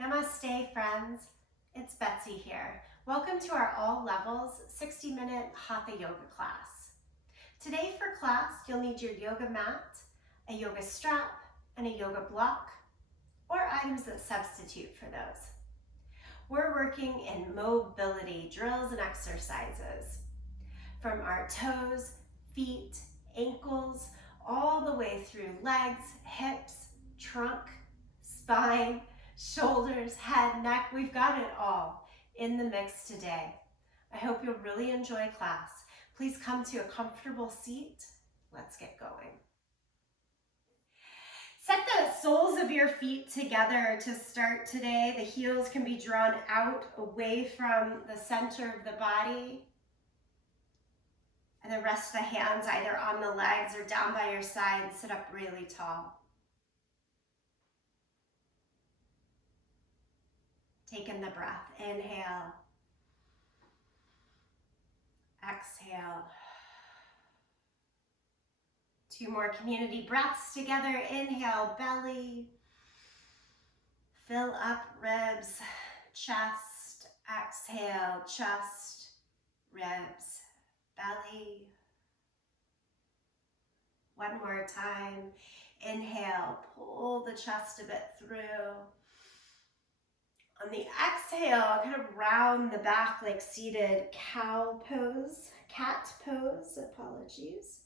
Namaste, friends. It's Betsy here. Welcome to our all levels 60-minute Hatha yoga class. Today for class, you'll need your yoga mat, a yoga strap, and a yoga block, or items that substitute for those. We're working in mobility drills and exercises from our toes, feet, ankles, all the way through legs, hips, trunk, spine, shoulders, head, neck. We've got it all in the mix today. I hope you'll really enjoy class. Please come to a comfortable seat. Let's get going. Set the soles of your feet together to start today. The heels can be drawn out away from the center of the body. And then rest the hands either on the legs or down by your side and sit up really tall. Take in the breath. Inhale. Exhale. 2 more community breaths together. Inhale, belly. Fill up ribs, chest. Exhale, chest, ribs, belly. One more time. Inhale, pull the chest a bit through. On the exhale, kind of round the back like seated cow pose, cat pose, apologies.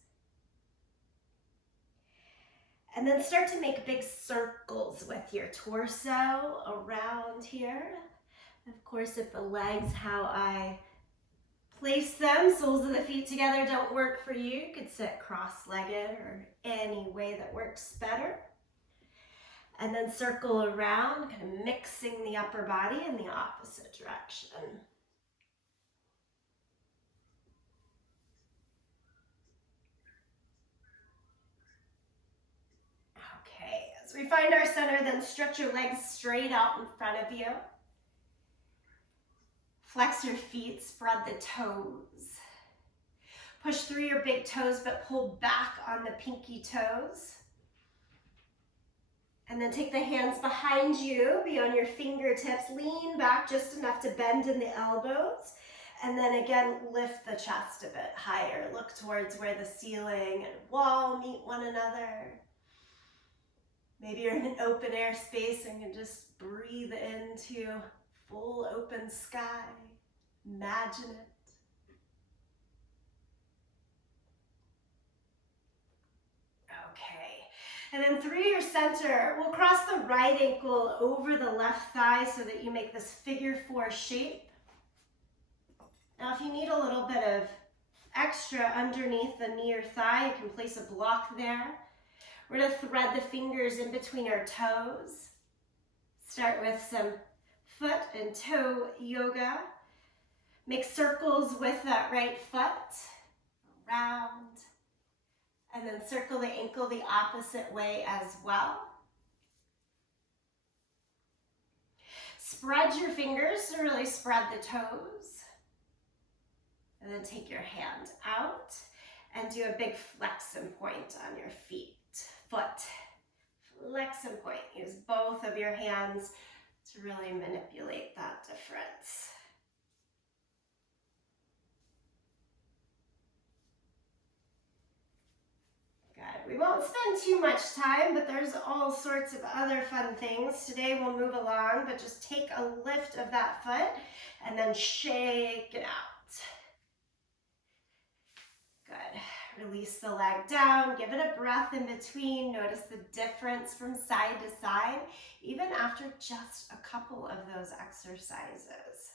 And then start to make big circles with your torso around here. Of course, if the legs, how I place them, soles of the feet together don't work for you, you could sit cross-legged or any way that works better. And then circle around, kind of mixing the upper body in the opposite direction. Okay, as we find our center, then stretch your legs straight out in front of you. Flex your feet, spread the toes. Push through your big toes, but pull back on the pinky toes. And then take the hands behind you, be on your fingertips, lean back just enough to bend in the elbows. And then again, lift the chest a bit higher. Look towards where the ceiling and wall meet one another. Maybe you're in an open air space and you can just breathe into full open sky. Imagine it. And then through your center, we'll cross the right ankle over the left thigh so that you make this figure 4 shape. Now, if you need a little bit of extra underneath the knee or thigh, you can place a block there. We're going to thread the fingers in between our toes. Start with some foot and toe yoga. Make circles with that right foot. Round. And then circle the ankle the opposite way as well. Spread your fingers to really spread the toes. And then take your hand out and do a big flex and point on your foot. Flex and point. Use both of your hands to really manipulate that difference. We won't spend too much time, but there's all sorts of other fun things. Today we'll move along, but just take a lift of that foot and then shake it out. Good. Release the leg down. Give it a breath in between. Notice the difference from side to side, even after just a couple of those exercises.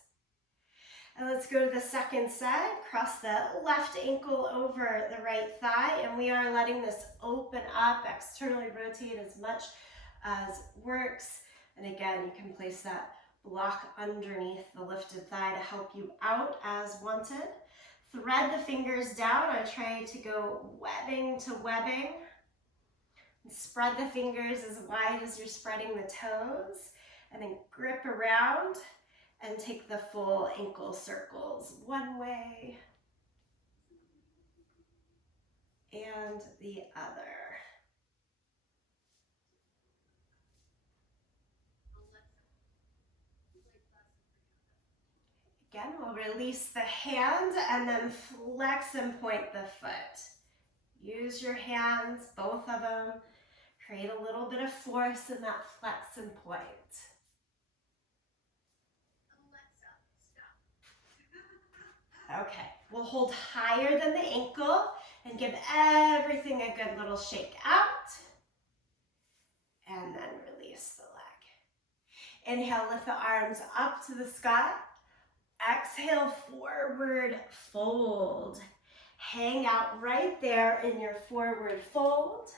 And let's go to the second side. Cross the left ankle over the right thigh, and we are letting this open up, externally rotate as much as works. And again, you can place that block underneath the lifted thigh to help you out as wanted. Thread the fingers down. I try to go webbing to webbing. And spread the fingers as wide as you're spreading the toes, and then grip around. And take the full ankle circles one way and the other. again, we'll release the hand and then flex and point the foot. Use your hands, both of them. Create a little bit of force in that flex and point. Okay, we'll hold higher than the ankle and give everything a good little shake out. And then release the leg. Inhale, lift the arms up to the sky. Exhale, forward fold. Hang out right there in your forward fold.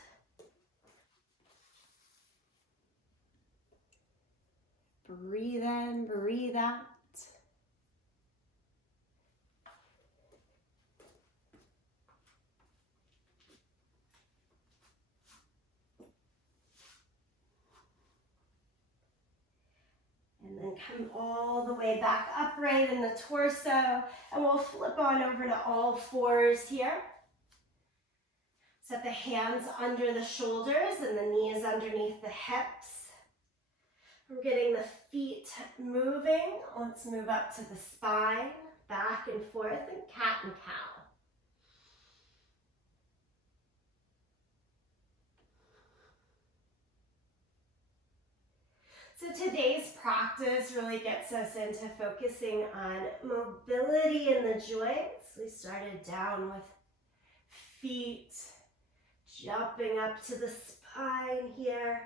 Breathe in, breathe out. And then come all the way back upright in the torso, and we'll flip on over to all fours here. Set the hands under the shoulders and the knees underneath the hips. We're getting the feet moving. Let's move up to the spine, back and forth, and cat and cow. So today's practice really gets us into focusing on mobility in the joints. We started down with feet, jumping up to the spine here.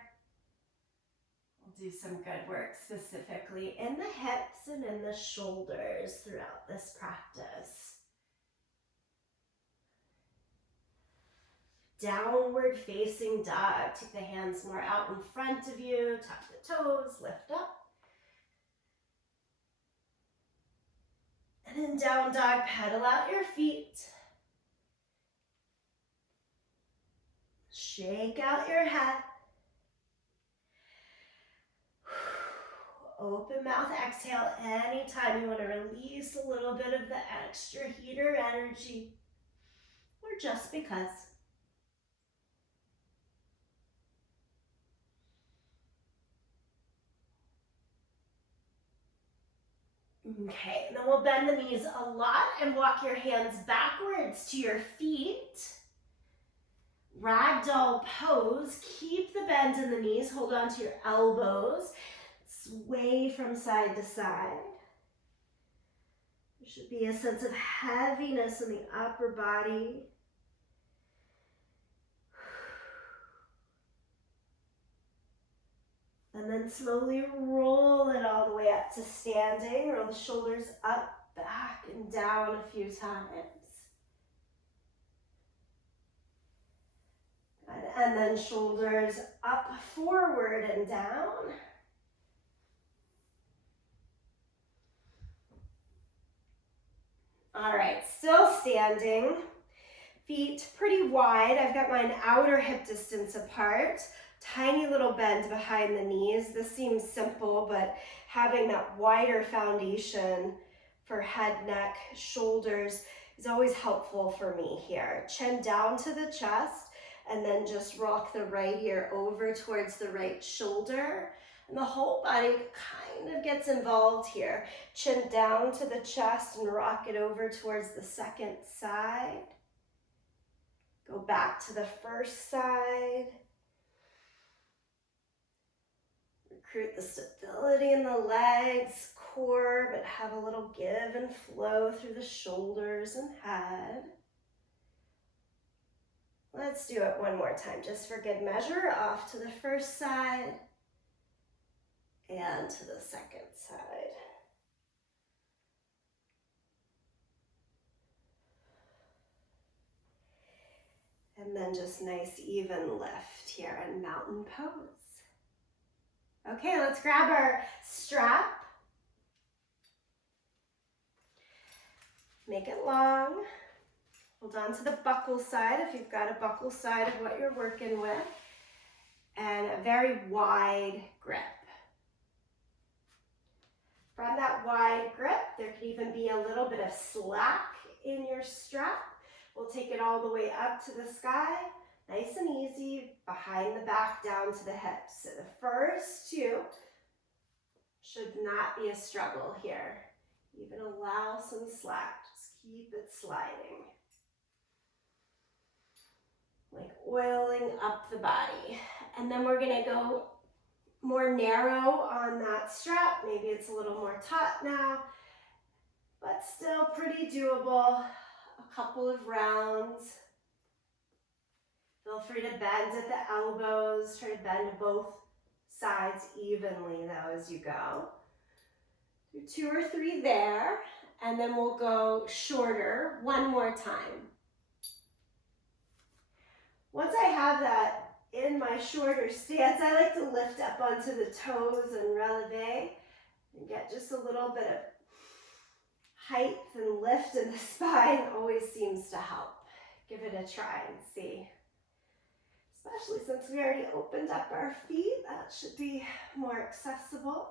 We'll do some good work specifically in the hips and in the shoulders throughout this practice. Downward facing dog. Take the hands more out in front of you. Tuck the toes, lift up. And in down dog, pedal out your feet. Shake out your head. Open mouth, exhale anytime you want to release a little bit of the extra heat or energy, or just because. Okay, and then we'll bend the knees a lot and walk your hands backwards to your feet. Ragdoll pose. Keep the bend in the knees. Hold on to your elbows. Sway from side to side. There should be a sense of heaviness in the upper body. And then slowly roll it all the way up to standing. Roll the shoulders up, back, and down a few times. Good. And then shoulders up, forward, and down. All right, still standing. Feet pretty wide. I've got mine outer hip distance apart. Tiny little bend behind the knees. This seems simple, but having that wider foundation for head, neck, shoulders is always helpful for me here. Chin down to the chest, and then just rock the right ear over towards the right shoulder. And the whole body kind of gets involved here. Chin down to the chest and rock it over towards the second side. Go back to the first side. Recruit the stability in the legs, core, but have a little give and flow through the shoulders and head. Let's do it one more time, just for good measure. Off to the first side and to the second side. And then just nice even lift here in mountain pose. Okay, let's grab our strap. Make it long. Hold on to the buckle side if you've got a buckle side of what you're working with. And a very wide grip. From that wide grip, there could even be a little bit of slack in your strap. We'll take it all the way up to the sky. Nice and easy, behind the back, down to the hips. So the first two should not be a struggle here. Even allow some slack, just keep it sliding. Like oiling up the body. And then we're gonna go more narrow on that strap. Maybe it's a little more taut now, but still pretty doable. A couple of rounds. Feel free to bend at the elbows. Try to bend both sides evenly though as you go. Do 2 or 3 there, and then we'll go shorter one more time. Once I have that in my shorter stance, I like to lift up onto the toes and releve and get just a little bit of height and lift in the spine. Always seems to help. Give it a try and see. Especially since we already opened up our feet, that should be more accessible.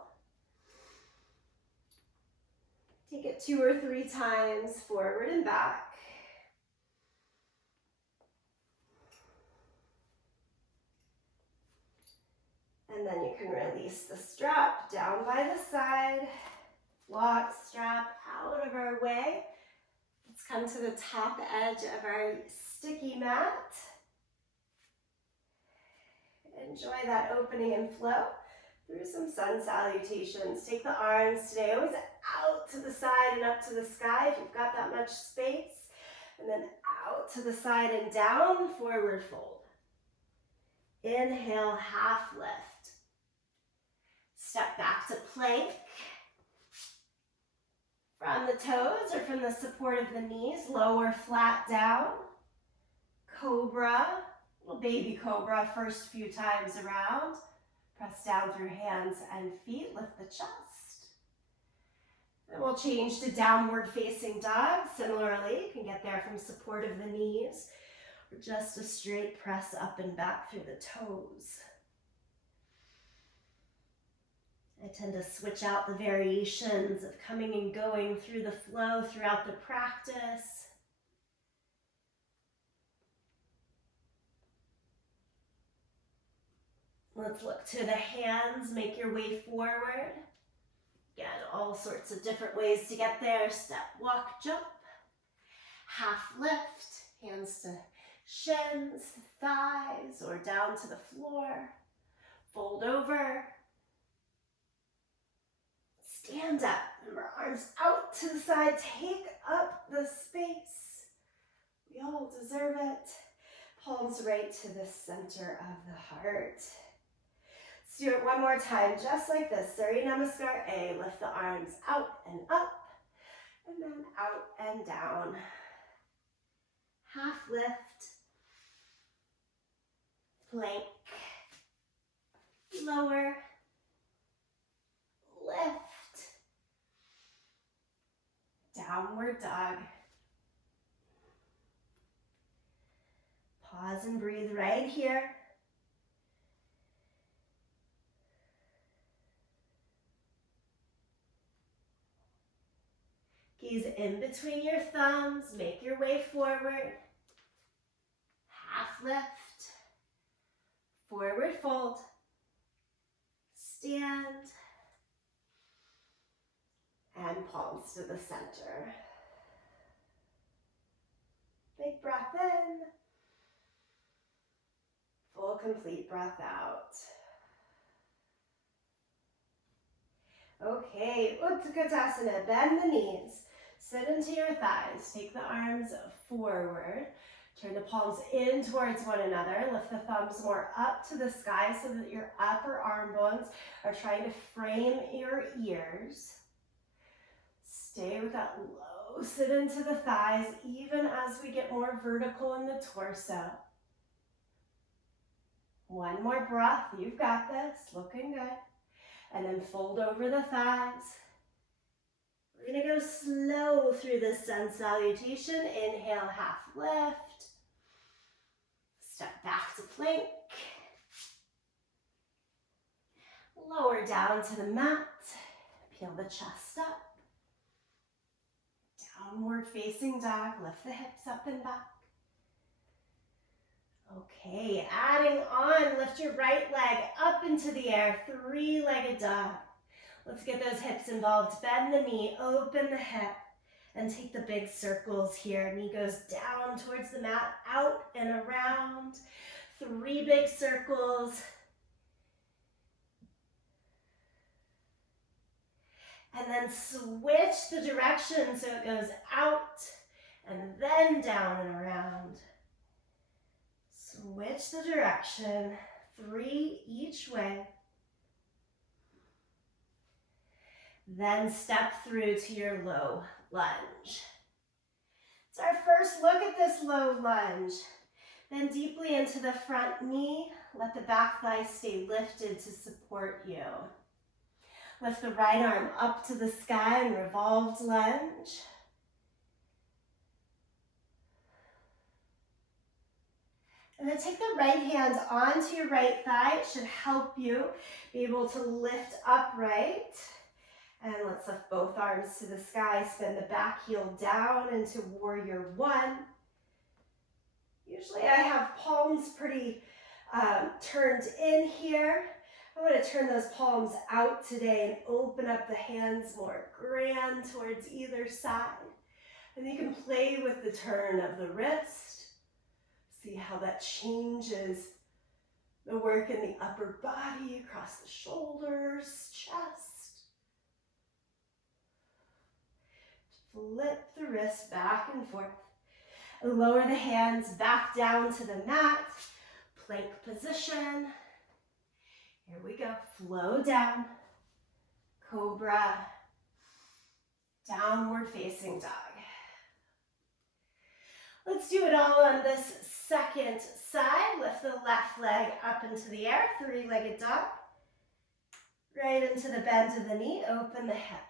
Take it 2 or 3 times forward and back. And then you can release the strap down by the side. Lock strap out of our way. Let's come to the top edge of our sticky mat. Enjoy that opening and flow through some sun salutations. Take the arms today always out to the side and up to the sky if you've got that much space. And then out to the side and down, forward fold. Inhale, half lift. Step back to plank. From the toes or from the support of the knees, lower flat down. Cobra, little baby cobra, first few times around. Press down through hands and feet, lift the chest. Then we'll change to downward facing dog. Similarly, you can get there from support of the knees or just a straight press up and back through the toes. I tend to switch out the variations of coming and going through the flow throughout the practice. Let's look to the hands, make your way forward. Again, all sorts of different ways to get there. Step, walk, jump. Half lift, hands to shins, thighs, or down to the floor. Fold over. Stand up, and our arms out to the side. Take up the space. We all deserve it. Palms right to the center of the heart. Let's do it one more time, just like this. Surya Namaskar A. Lift the arms out and up, and then out and down. Half lift. Plank. Lower. Lift. Downward dog. Pause and breathe right here. Gaze in between your thumbs, make your way forward. Half lift. Forward fold. Stand. And palms to the center. Big breath in. Full, complete breath out. Okay, Utkatasana, bend the knees. Sit into your thighs. Take the arms forward. Turn the palms in towards one another. Lift the thumbs more up to the sky so that your upper arm bones are trying to frame your ears. Stay with that low sit into the thighs, even as we get more vertical in the torso. One more breath, you've got this, looking good. And then fold over the thighs. We're gonna go slow through this sun salutation. Inhale, half lift. Step back to plank. Lower down to the mat. Peel the chest up. Downward facing dog, lift the hips up and back. Okay, adding on, lift your right leg up into the air, 3-legged dog. Let's get those hips involved. Bend the knee, open the hip, and take the big circles here. Knee goes down towards the mat, out and around. 3 big circles. And then switch the direction so it goes out and then down and around. Switch the direction, 3 each way. Then step through to your low lunge. It's our first look at this low lunge. Then deeply into the front knee, let the back thigh stay lifted to support you. Lift the right arm up to the sky in revolved lunge. And then take the right hand onto your right thigh. It should help you be able to lift upright. And let's lift both arms to the sky. Spin the back heel down into warrior 1. Usually I have palms pretty turned in here. I want to turn those palms out today and open up the hands more grand towards either side. And you can play with the turn of the wrist. See how that changes the work in the upper body, across the shoulders, chest. Flip the wrist back and forth. And lower the hands back down to the mat. Plank position. Here we go. Flow down. Cobra. Downward facing dog. Let's do it all on this second side. Lift the left leg up into the air. 3-legged dog. Right into the bend of the knee. Open the hip.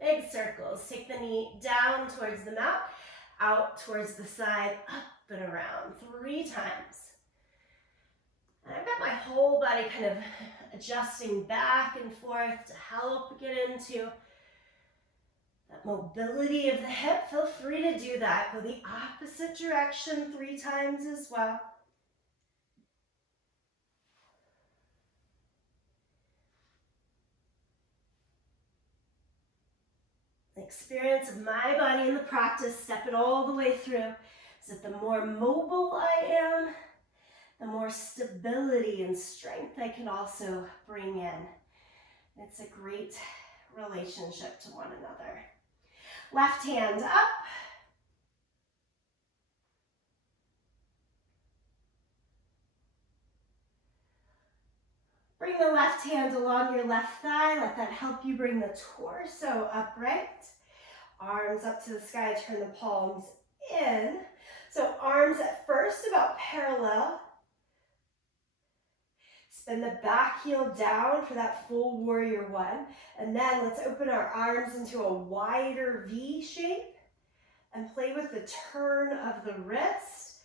Big circles. Take the knee down towards the mat, out towards the side, up and around 3 times. And I've got my whole body kind of adjusting back and forth to help get into that mobility of the hip. Feel free to do that. Go the opposite direction 3 times as well. Experience of my body in the practice, step it all the way through, is that the more mobile I am, the more stability and strength I can also bring in. It's a great relationship to one another. Left hand up. Bring the left hand along your left thigh. Let that help you bring the torso upright. Arms up to the sky, turn the palms in. So arms at first about parallel. Spin the back heel down for that full warrior 1. And then let's open our arms into a wider V shape and play with the turn of the wrist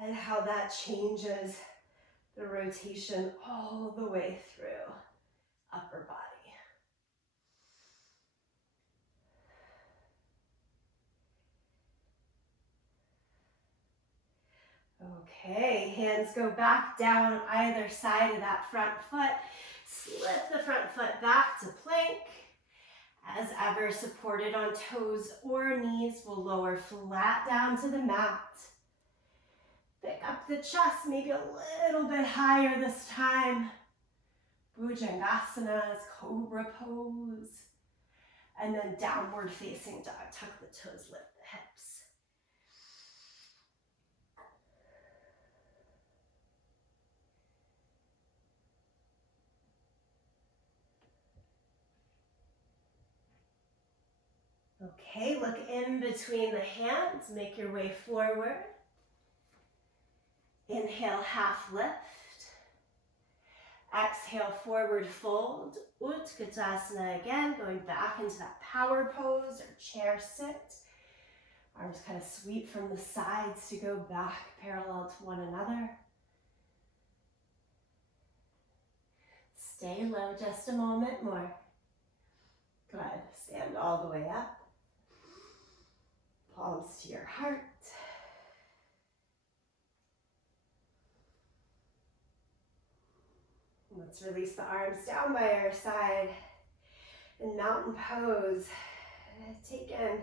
and how that changes the rotation all the way through upper body. Okay, hands go back down on either side of that front foot. Slip the front foot back to plank. As ever, supported on toes or knees, we'll lower flat down to the mat. Pick up the chest, maybe a little bit higher this time. Bhujangasanas, cobra pose. And then downward facing dog. Tuck the toes, lift the hips. Okay, look in between the hands. Make your way forward. Inhale, half lift. Exhale, forward fold. Utkatasana again, going back into that power pose or chair sit. Arms kind of sweep from the sides to go back parallel to one another. Stay low just a moment more. Good. Stand all the way up. Palms to your heart. Let's release the arms down by our side. In mountain pose, take in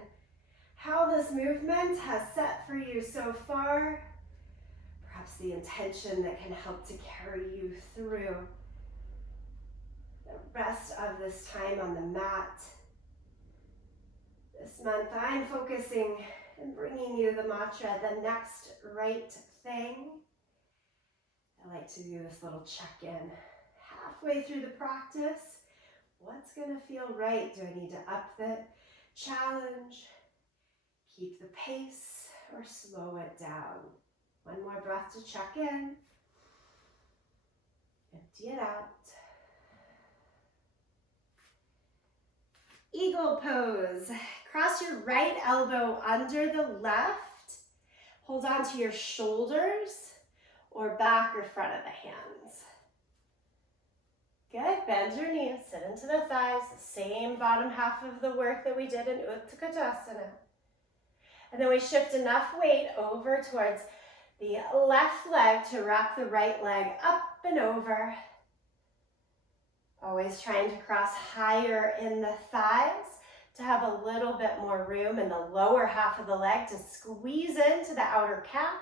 how this movement has set for you so far. Perhaps the intention that can help to carry you through the rest of this time on the mat. This month I'm focusing and bringing you the mantra, the next right thing. I like to do this little check-in halfway through the practice. What's going to feel right? Do I need to up the challenge, keep the pace, or slow it down? One more breath to check in. Empty it out. Eagle pose. Cross your right elbow under the left. Hold on to your shoulders or back or front of the hands. Good, bend your knees, sit into the thighs, the same bottom half of the work that we did in Utkatasana. And then we shift enough weight over towards the left leg to wrap the right leg up and over. Always trying to cross higher in the thighs to have a little bit more room in the lower half of the leg to squeeze into the outer calf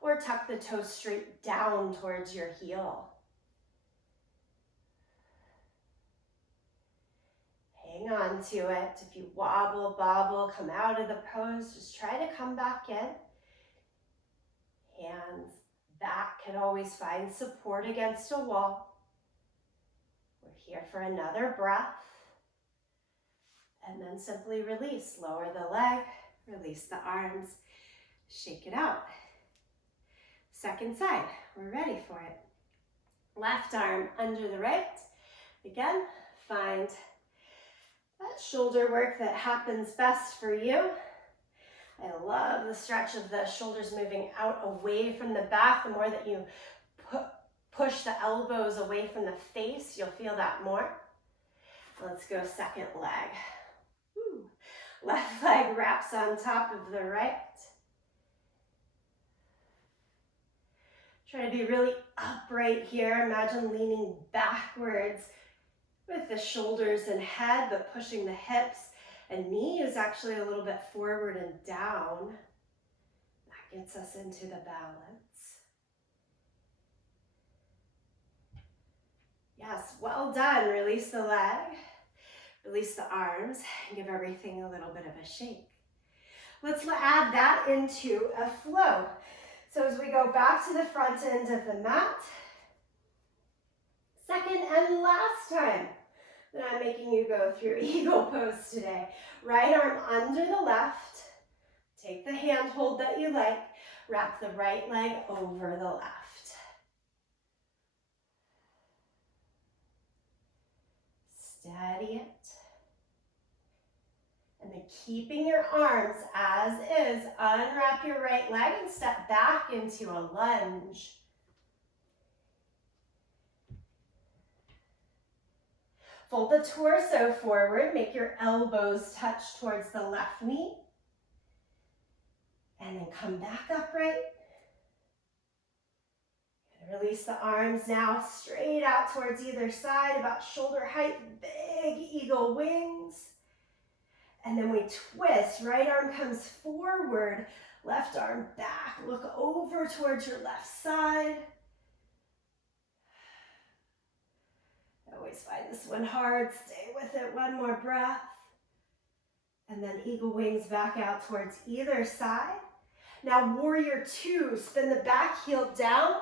or tuck the toes straight down towards your heel. Hang on to it. If you wobble, bobble, come out of the pose, just try to come back in. Hands back can always find support against a wall. We're here for another breath. And then simply release. Lower the leg, release the arms, shake it out. Second side, we're ready for it. Left arm under the right. Again, find that shoulder work that happens best for you. I love the stretch of the shoulders moving out away from the back. The more that you push the elbows away from the face, you'll feel that more. Let's go second leg. Woo. Left leg wraps on top of the right. Try to be really upright here. Imagine leaning backwards with the shoulders and head, but pushing the hips and knees actually a little bit forward and down. That gets us into the balance. Yes, well done. Release the leg, release the arms, and give everything a little bit of a shake. Let's add that into a flow. So as we go back to the front end of the mat, second and last time that I'm making you go through eagle pose today. Right arm under the left. Take the hand hold that you like. Wrap the right leg over the left. Steady it. And then keeping your arms as is, unwrap your right leg and step back into a lunge. Fold the torso forward, make your elbows touch towards the left knee. And then come back upright. And release the arms now straight out towards either side, about shoulder height, big eagle wings. And then we twist, right arm comes forward, left arm back, look over towards your left side. I always find this one hard, stay with it, one more breath. And then eagle wings back out towards either side. Now warrior two, spin the back heel down.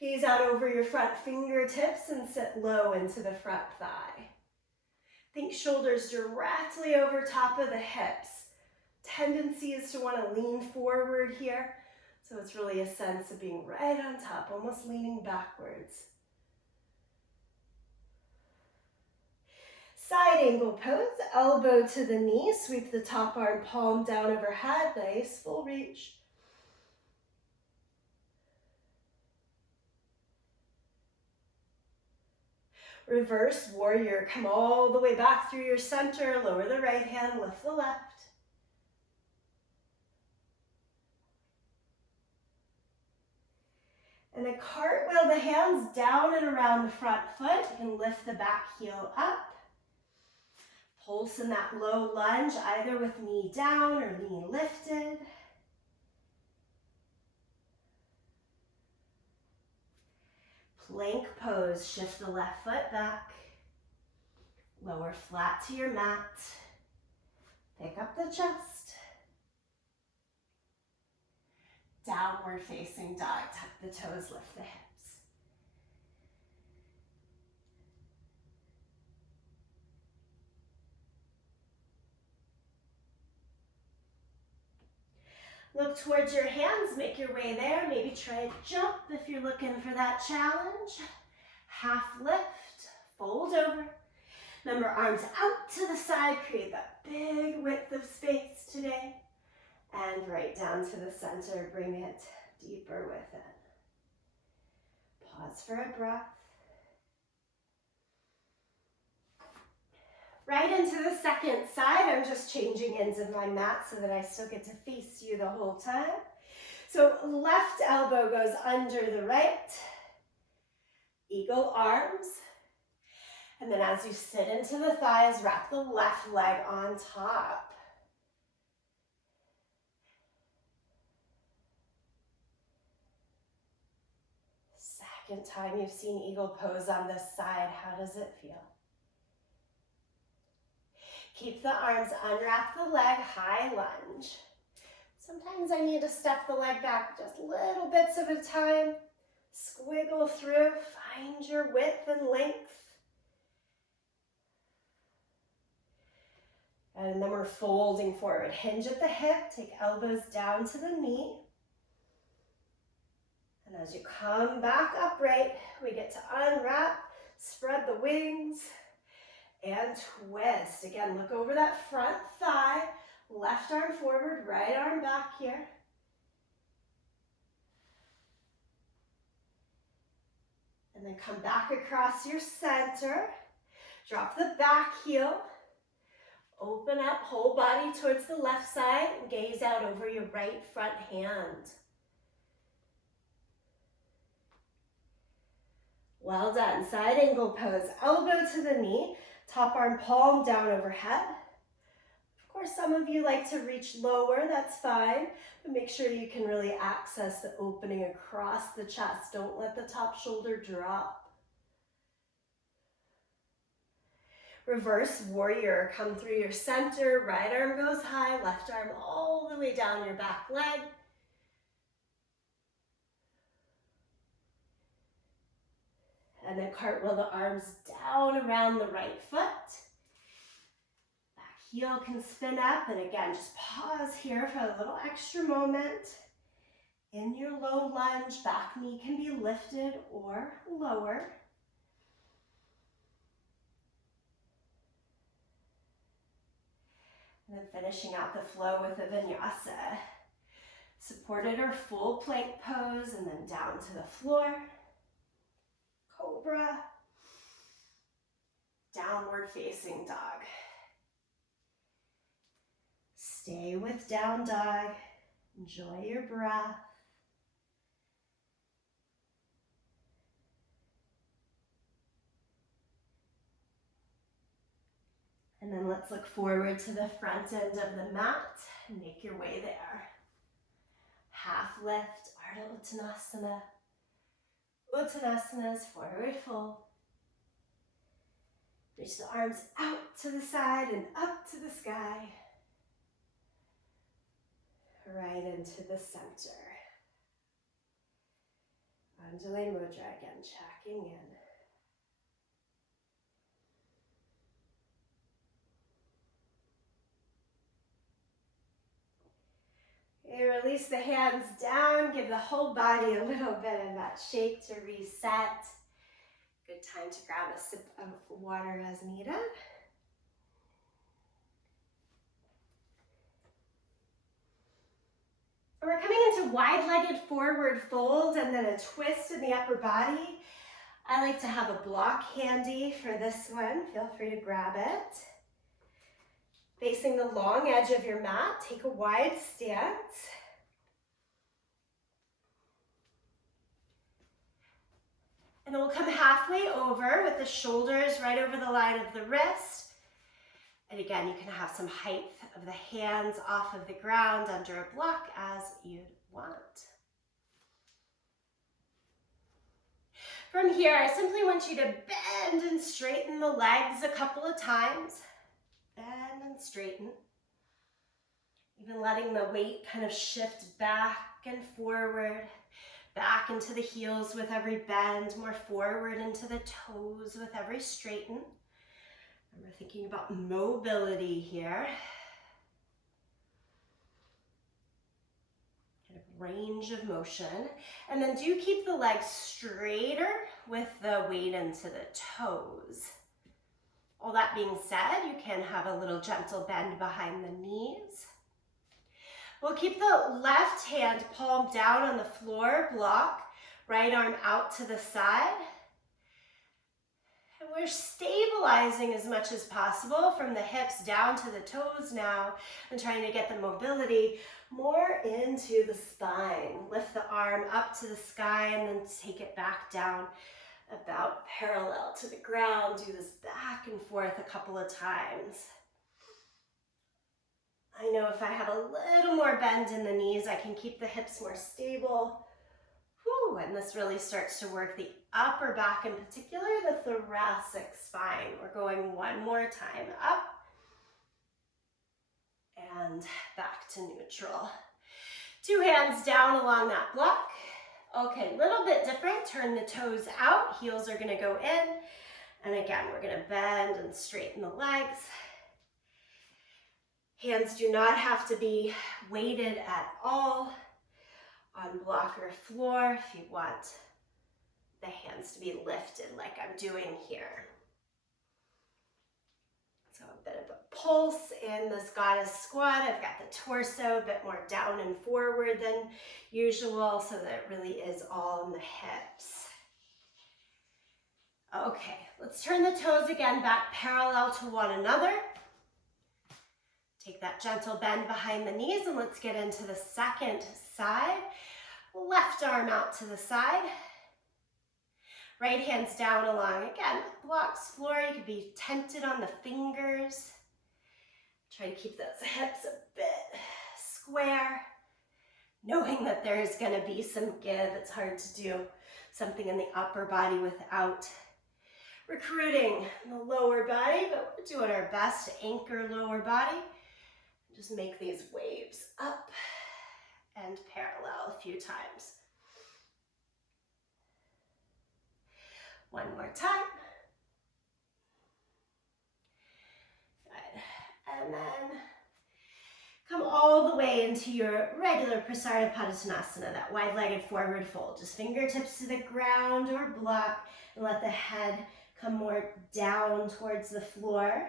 Gaze out over your front fingertips and sit low into the front thigh. Think shoulders directly over top of the hips. Tendency is to want to lean forward here. So it's really a sense of being right on top, almost leaning backwards. Side angle pose, elbow to the knee, sweep the top arm, palm down overhead, nice full reach. Reverse warrior, come all the way back through your center, lower the right hand, lift the left. And then cartwheel the hands down and around the front foot. You can lift the back heel up. Pulse in that low lunge, either with knee down or knee lifted. Plank pose, shift the left foot back. Lower flat to your mat. Pick up the chest. Downward facing dog, tuck the toes, lift the hips. Look towards your hands, make your way there. Maybe try a jump if you're looking for that challenge. Half lift, fold over. Remember, arms out to the side, create that big width of space today. And right down to the center, bring it deeper within. Pause for a breath. Right into the second side, I'm just changing ends of my mat so that I still get to face you the whole time. So left elbow goes under the right, eagle arms. And then as you sit into the thighs, wrap the left leg on top. Second time you've seen eagle pose on this side, how does it feel? Keep the arms, unwrap the leg, high lunge. Sometimes I need to step the leg back just little bits at a time. Squiggle through, find your width and length. And then we're folding forward. Hinge at the hip, take elbows down to the knee. And as you come back upright, we get to unwrap, spread the wings, and twist. Again, look over that front thigh, left arm forward, right arm back here. And then come back across your center. Drop the back heel. Open up, whole body towards the left side, and gaze out over your right front hand. Well done. Side angle pose. Elbow to the knee. Top arm palm down overhead. Of course, some of you like to reach lower. That's fine. But make sure you can really access the opening across the chest. Don't let the top shoulder drop. Reverse warrior. Come through your center. Right arm goes high. Left arm all the way down your back leg. And then cartwheel the arms down around the right foot. Back heel can spin up. And again, just pause here for a little extra moment. In your low lunge, back knee can be lifted or lower. And then finishing out the flow with a vinyasa. Supported or full plank pose, and then down to the floor. Cobra, downward facing dog. Stay with down dog. Enjoy your breath. And then let's look forward to the front end of the mat and make your way there. Half lift, Ardha Uttanasana. Uttanasanas, forward fold. Reach the arms out to the side and up to the sky. Right into the center. Anjali Mudra again, checking in. Okay, release the hands down, give the whole body a little bit of that shake to reset. Good time to grab a sip of water as needed. We're coming into wide-legged forward fold and then a twist in the upper body. I like to have a block handy for this one. Feel free to grab it. Facing the long edge of your mat, take a wide stance. And then we'll come halfway over with the shoulders right over the line of the wrist. And again, you can have some height of the hands off of the ground under a block as you'd want. From here, I simply want you to bend and straighten the legs a couple of times. Bend and straighten. Even letting the weight kind of shift back and forward, back into the heels with every bend, more forward into the toes with every straighten. And we're thinking about mobility here. Kind of range of motion. And then do keep the legs straighter with the weight into the toes. All that being said, you can have a little gentle bend behind the knees. We'll keep the left hand palm down on the floor block, right arm out to the side. And we're stabilizing as much as possible from the hips down to the toes now and trying to get the mobility more into the spine. Lift the arm up to the sky and then take it back down about parallel to the ground. Do this back and forth a couple of times. I know if I have a little more bend in the knees, I can keep the hips more stable. Whew, and this really starts to work the upper back, in particular the thoracic spine. We're going one more time up and back to neutral. Two hands down along that block. Okay, a little bit different. Turn the toes out. Heels are going to go in. And again, we're going to bend and straighten the legs. Hands do not have to be weighted at all on block or floor if you want the hands to be lifted like I'm doing here. So a bit of a pulse in this goddess squat. I've got the torso a bit more down and forward than usual so that it really is all in the hips. Okay, let's turn the toes again back parallel to one another. Take that gentle bend behind the knees and let's get into the second side. Left arm out to the side. Right hand's down along. Again, blocks floor. You could be tented on the fingers. Try to keep those hips a bit square. Knowing that there's going to be some give. It's hard to do something in the upper body without recruiting the lower body, but we're doing our best to anchor lower body. Just make these waves up and parallel a few times. One more time. Good. And then come all the way into your regular Prasarita Padottanasana, that wide-legged forward fold. Just fingertips to the ground or block and let the head come more down towards the floor.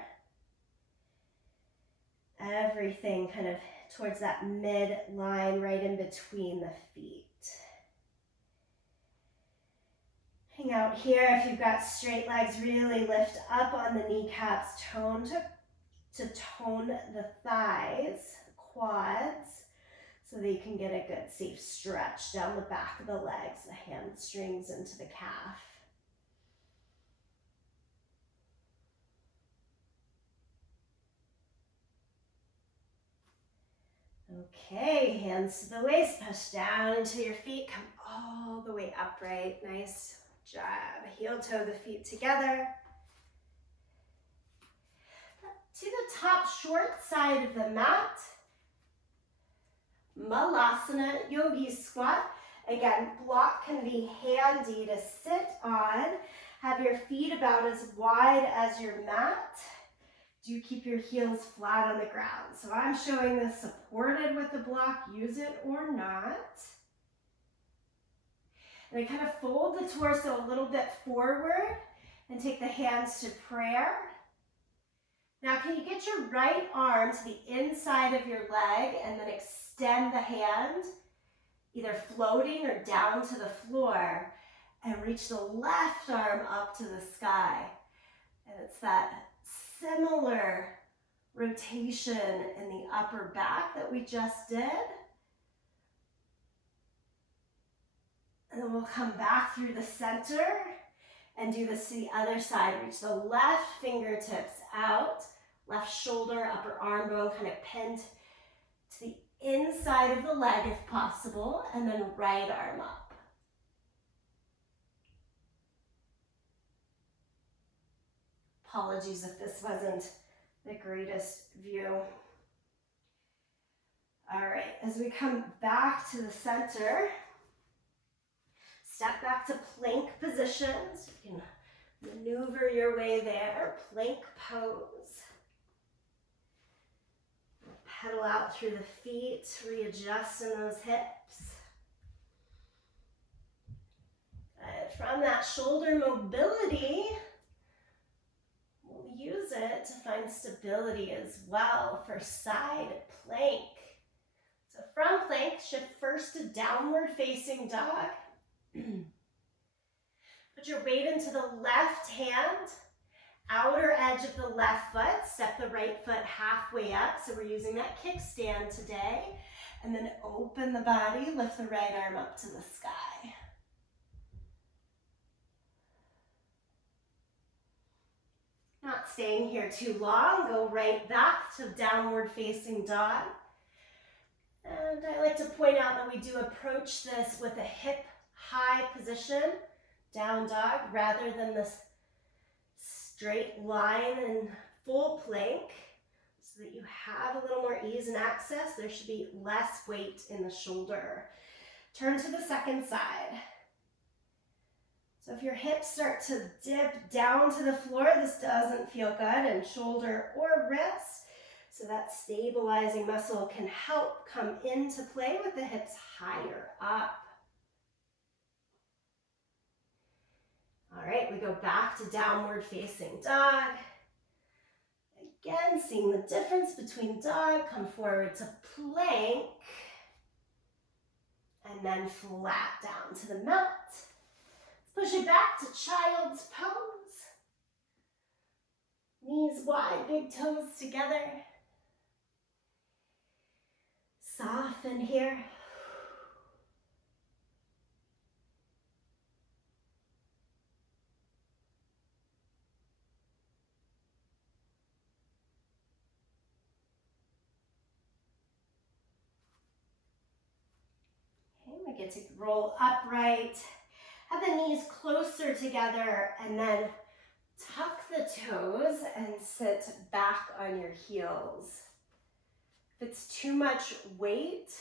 Everything kind of towards that mid-line right in between the feet. Hang out here. If you've got straight legs, really lift up on the kneecaps, to tone the thighs, quads, so that you can get a good safe stretch down the back of the legs, the hamstrings into the calf. Okay, hands to the waist, push down into your feet, come all the way upright. Nice job. Heel toe the feet together. To the top short side of the mat, Malasana Yogi Squat. Again, block can be handy to sit on. Have your feet about as wide as your mat. Do keep your heels flat on the ground. So I'm showing this supported with the block, use it or not. And I kind of fold the torso a little bit forward and take the hands to prayer. Now can you get your right arm to the inside of your leg and then extend the hand, either floating or down to the floor, and reach the left arm up to the sky. And it's that similar rotation in the upper back that we just did. And then we'll come back through the center And do this to the other side. Reach the left fingertips out, left shoulder, upper arm bone kind of pinned to the inside of the leg if possible, and then right arm up. Apologies if this wasn't the greatest view. All right, as we come back to the center, step back to plank position. So you can maneuver your way there, plank pose. Pedal out through the feet, readjust in those hips. And from that shoulder mobility, we'll use it to find stability as well for side plank. So from plank, shift first to downward facing dog. Put your weight into the left hand, outer edge of the left foot, step the right foot halfway up. So we're using that kickstand today. And then open the body, lift the right arm up to the sky. Not staying here too long, go right back to downward facing dog. And I like to point out that we do approach this with a hip high position, down dog, rather than this straight line and full plank, so that you have a little more ease and access. There should be less weight in the shoulder. Turn to the second side. So if your hips start to dip down to the floor, this doesn't feel good, and shoulder or wrist. So that stabilizing muscle can help come into play with the hips higher up. All right, we go back to downward facing dog. Again, seeing the difference between dog, come forward to plank, and then flat down to the mat. Let's push it back to child's pose. Knees wide, big toes together. Soften here. Okay, we get to roll upright. Have the knees closer together, and then tuck the toes and sit back on your heels. If it's too much weight,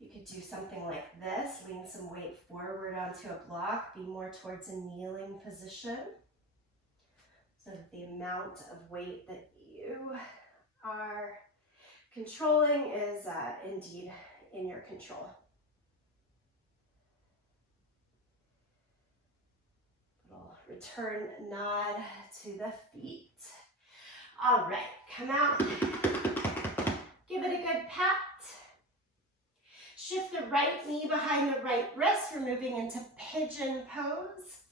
you could do something like this. Lean some weight forward onto a block. Be more towards a kneeling position, so that the amount of weight that you are controlling is indeed in your control. Little return nod to the feet. All right, come out. Give it a good pat. Shift the right knee behind the right wrist. We're moving into pigeon pose.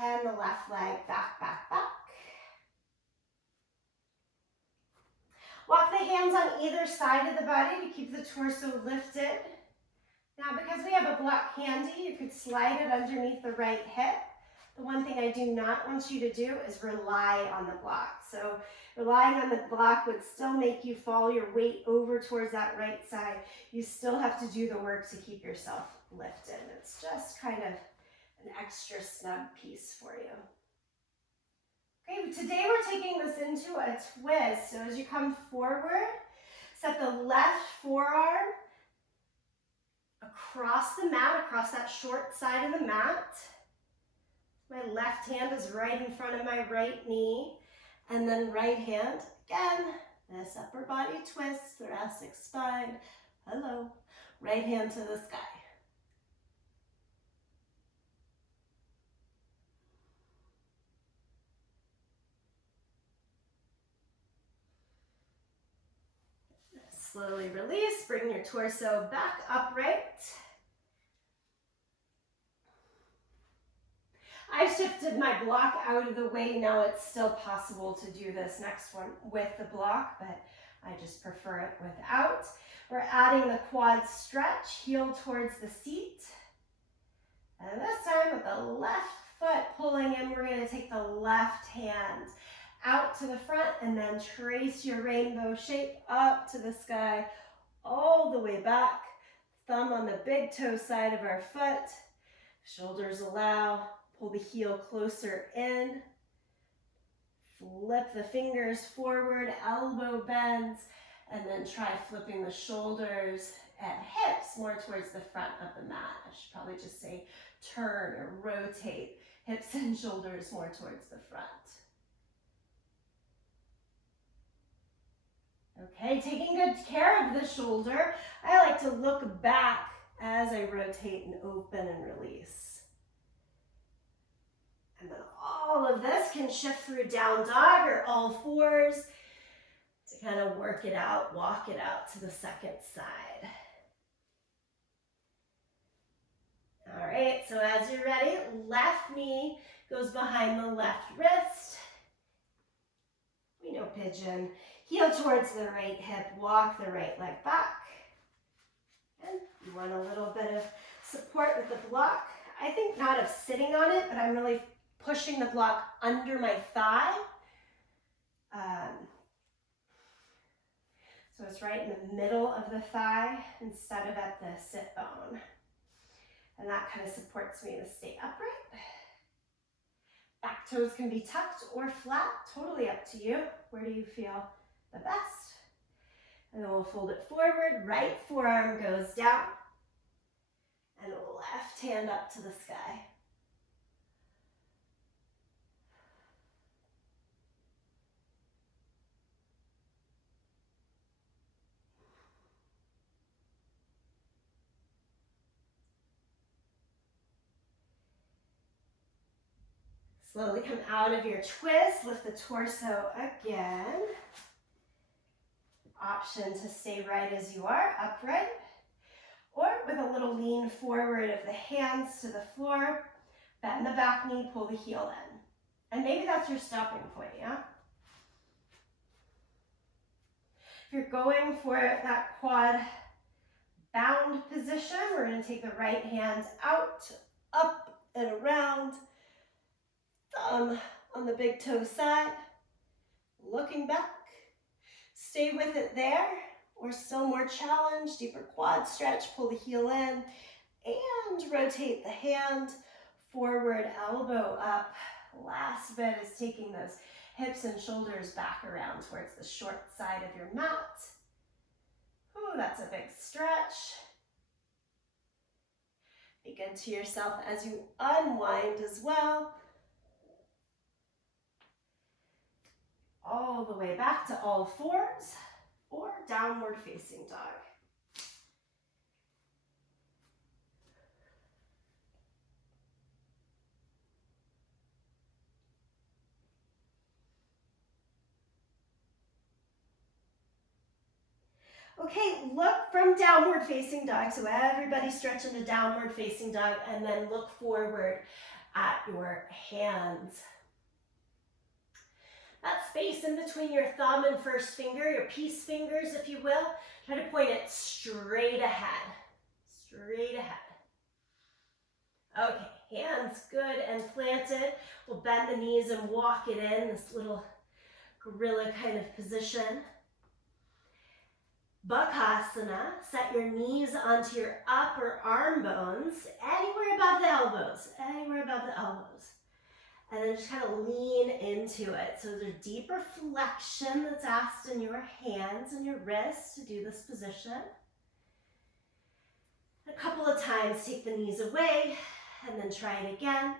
And the left leg back, back, back. Walk the hands on either side of the body to keep the torso lifted. Now, because we have a block handy, you could slide it underneath the right hip. The one thing I do not want you to do is rely on the block. So relying on the block would still make you fall your weight over towards that right side. You still have to do the work to keep yourself lifted. It's just kind of an extra snug piece for you. Okay, today we're taking this into a twist. So as you come forward, set the left forearm across the mat, across that short side of the mat. My left hand is right in front of my right knee, and then right hand, again, this upper body twist, thoracic spine, hello, right hand to the sky. Slowly release, bring your torso back upright. I've shifted my block out of the way. Now it's still possible to do this next one with the block, but I just prefer it without. We're adding the quad stretch, heel towards the seat. And this time with the left foot pulling in, we're going to take the left hand out to the front and then trace your rainbow shape up to the sky, all the way back. Thumb on the big toe side of our foot. Shoulders allow. Pull the heel closer in. Flip the fingers forward, elbow bends, and then try flipping the shoulders and hips more towards the front of the mat. I should probably just say turn or rotate hips and shoulders more towards the front. Okay, taking good care of the shoulder, I like to look back as I rotate and open and release. And then all of this can shift through down dog or all fours to kind of work it out, walk it out to the second side. All right, so as you're ready, left knee goes behind the left wrist. We know pigeon. Heel towards the right hip, walk the right leg back. And you want a little bit of support with the block. I think not of sitting on it, but I'm really pushing the block under my thigh. So it's right in the middle of the thigh instead of at the sit bone. And that kind of supports me to stay upright. Back toes can be tucked or flat, totally up to you. Where do you feel the best? And then we'll fold it forward, right forearm goes down, and left hand up to the sky. Slowly come out of your twist, lift the torso again. Option to stay right as you are, upright, or with a little lean forward of the hands to the floor, bend the back knee, pull the heel in. And maybe that's your stopping point, yeah? If you're going for that quad bound position, we're going to take the right hand out, up and around, thumb on the big toe side, looking back. Stay with it there, or still more challenge, deeper quad stretch, pull the heel in, and rotate the hand forward, elbow up. Last bit is taking those hips and shoulders back around towards the short side of your mat. Ooh, that's a big stretch. Be good to yourself as you unwind as well. All the way back to all fours or downward facing dog. Okay, look from downward facing dog. So everybody stretch into downward facing dog and then look forward at your hands. That space in between your thumb and first finger, your peace fingers, if you will, try to point it straight ahead. Straight ahead. Okay, hands good and planted. We'll bend the knees and walk it in, this little gorilla kind of position. Bakasana, set your knees onto your upper arm bones, anywhere above the elbows, anywhere above the elbows. And then just kind of lean into it. So there's deeper flexion that's asked in your hands and your wrists to do this position. A couple of times, take the knees away and then try it again.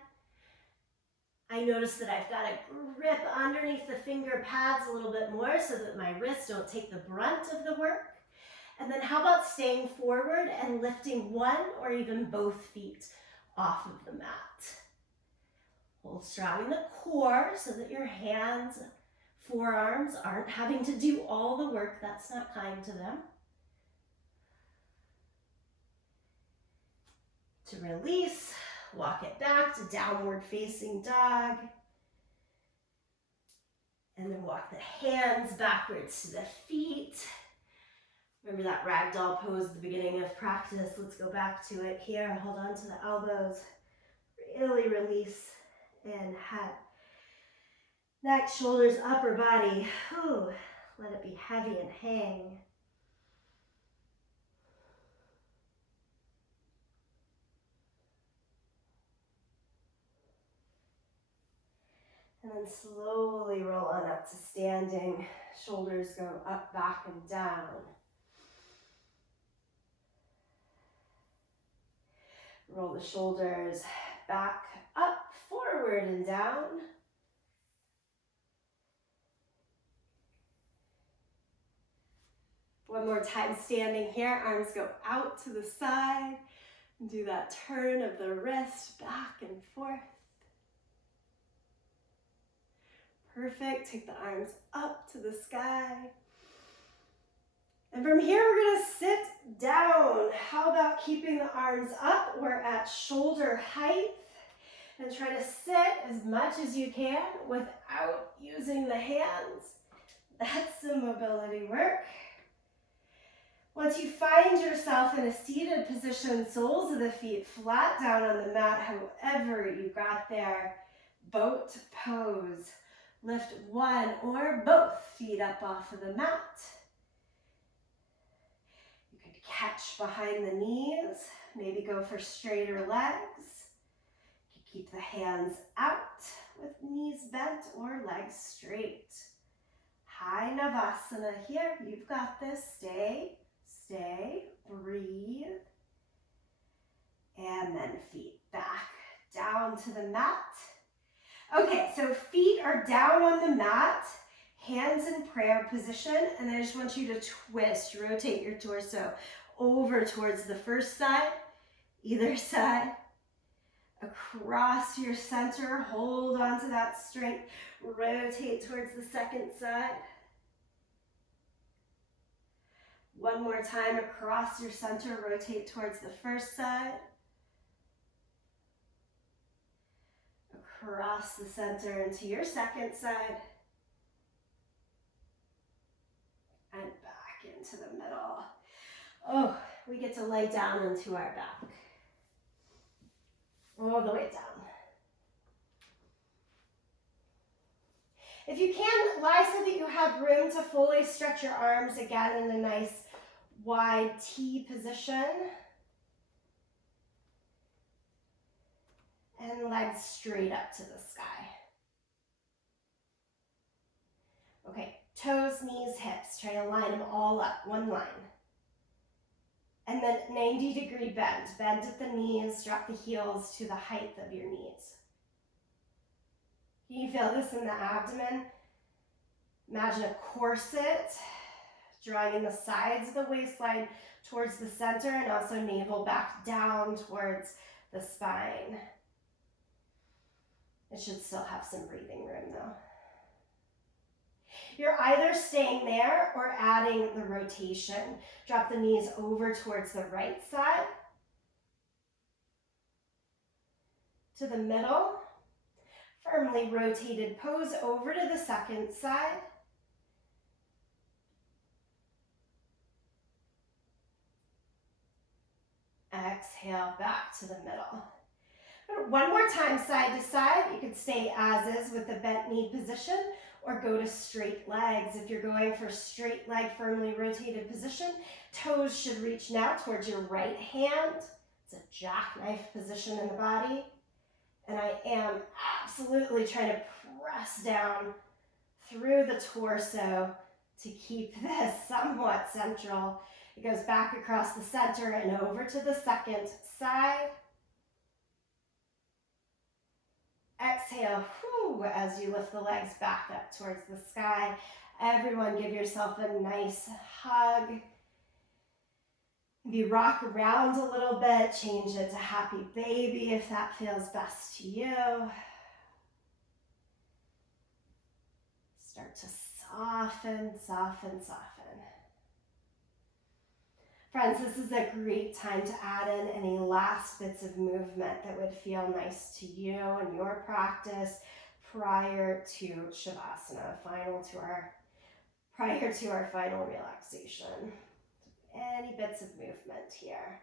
I notice that I've got to grip underneath the finger pads a little bit more so that my wrists don't take the brunt of the work. And then how about staying forward and lifting one or even both feet off of the mat. Hold strong in the core so that your hands, forearms aren't having to do all the work. That's not kind to them. To release, walk it back to downward facing dog. And then walk the hands backwards to the feet. Remember that ragdoll pose at the beginning of practice. Let's go back to it here. Hold on to the elbows. Really release in, head, neck, shoulders, upper body. Ooh, let it be heavy and hang. And then slowly roll on up to standing. Shoulders go up, back, and down. Roll the shoulders back, up, forward, and down. One more time standing here. Arms go out to the side. Do that turn of the wrist back and forth. Perfect. Take the arms up to the sky. And from here, we're going to sit down. How about keeping the arms up? We're at shoulder height. And try to sit as much as you can without using the hands. That's some mobility work. Once you find yourself in a seated position, soles of the feet flat down on the mat, however you got there, boat pose. Lift one or both feet up off of the mat. You could catch behind the knees, maybe go for straighter legs. You could keep the hands out with knees bent or legs straight. High Navasana here. You've got this. Stay. Stay, breathe, and then feet back down to the mat. Okay, so feet are down on the mat, hands in prayer position, and I just want you to twist, rotate your torso over towards the first side, either side, across your center, hold on to that strength, rotate towards the second side. One more time across your center, rotate towards the first side. Across the center into your second side. And back into the middle. Oh, we get to lay down into our back. All the way down. If you can, lie so that you have room to fully stretch your arms again in a nice wide T position. And legs straight up to the sky. Okay, toes, knees, hips. Try to line them all up, one line. And then 90-degree bend. Bend at the knees, drop the heels to the height of your knees. Can you feel this in the abdomen? Imagine a corset drawing in the sides of the waistline towards the center and also navel back down towards the spine. It should still have some breathing room though. You're either staying there or adding the rotation. Drop the knees over towards the right side, to the middle. Firmly rotated pose over to the second side. Exhale back to the middle. One more time, side to side. You could stay as is with the bent knee position or go to straight legs. If you're going for straight leg, firmly rotated position, toes should reach now towards your right hand. It's a jackknife position in the body. And I am absolutely trying to press down through the torso to keep this somewhat central. It goes back across the center and over to the second side. Exhale, as you lift the legs back up towards the sky. Everyone give yourself a nice hug. Maybe rock around a little bit, change it to happy baby if that feels best to you. Start to soften, soften, soften. Friends, this is a great time to add in any last bits of movement that would feel nice to you and your practice prior to Shavasana, prior to our final relaxation. Any bits of movement here.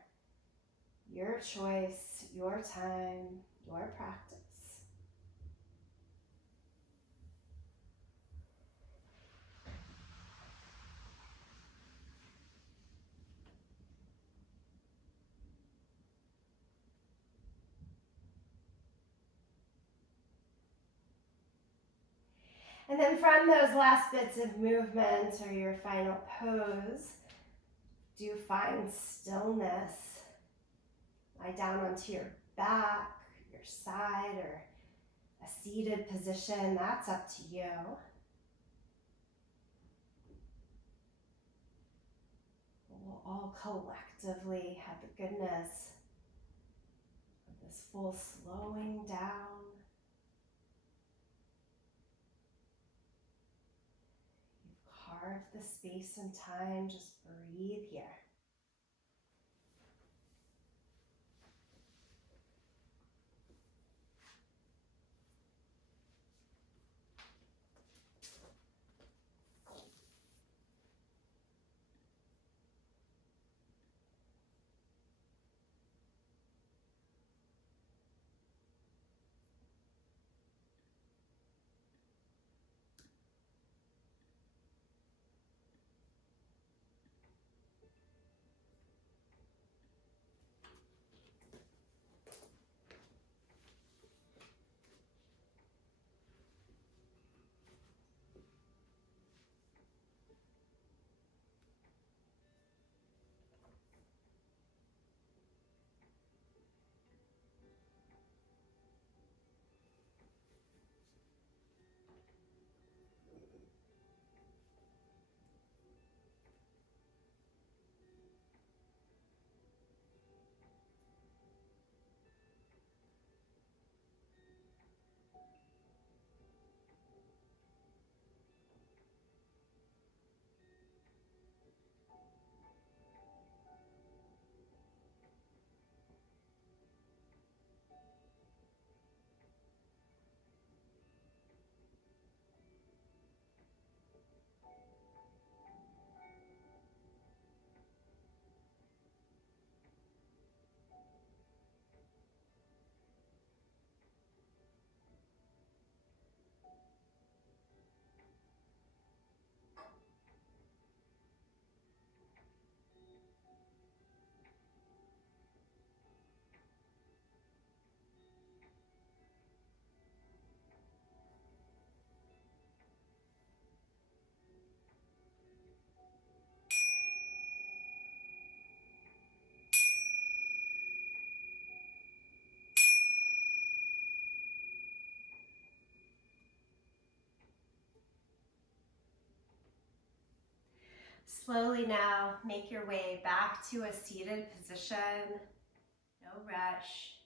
Your choice, your time, your practice. And then from those last bits of movement or your final pose, do find stillness. Lie down onto your back, your side, or a seated position. That's up to you. We'll all collectively have the goodness of this full slowing down. You've carved the space and time. Just breathe here. Slowly now, make your way back to a seated position. No rush.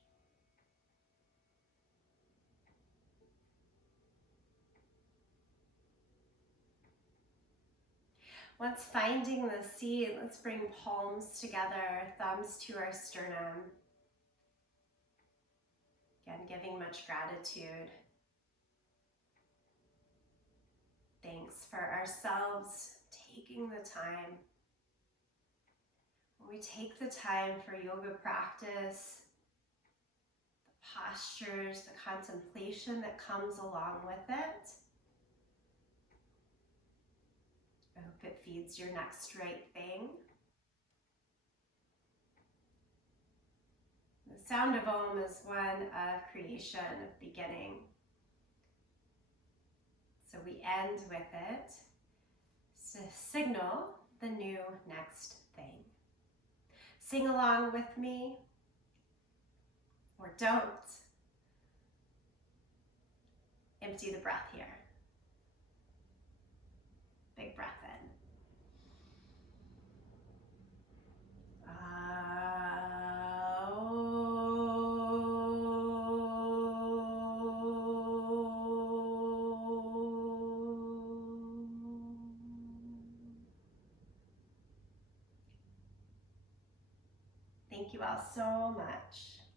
Once finding the seat, let's bring palms together, thumbs to our sternum. Again, giving much gratitude. Thanks for ourselves taking the time. When we take the time for yoga practice, the postures, the contemplation that comes along with it, I hope it feeds your next right thing. The sound of Om is one of creation, of beginning. So we end with it to signal the new next thing. Sing along with me, or don't. Empty the breath here. Big breath in. Thank you all so much.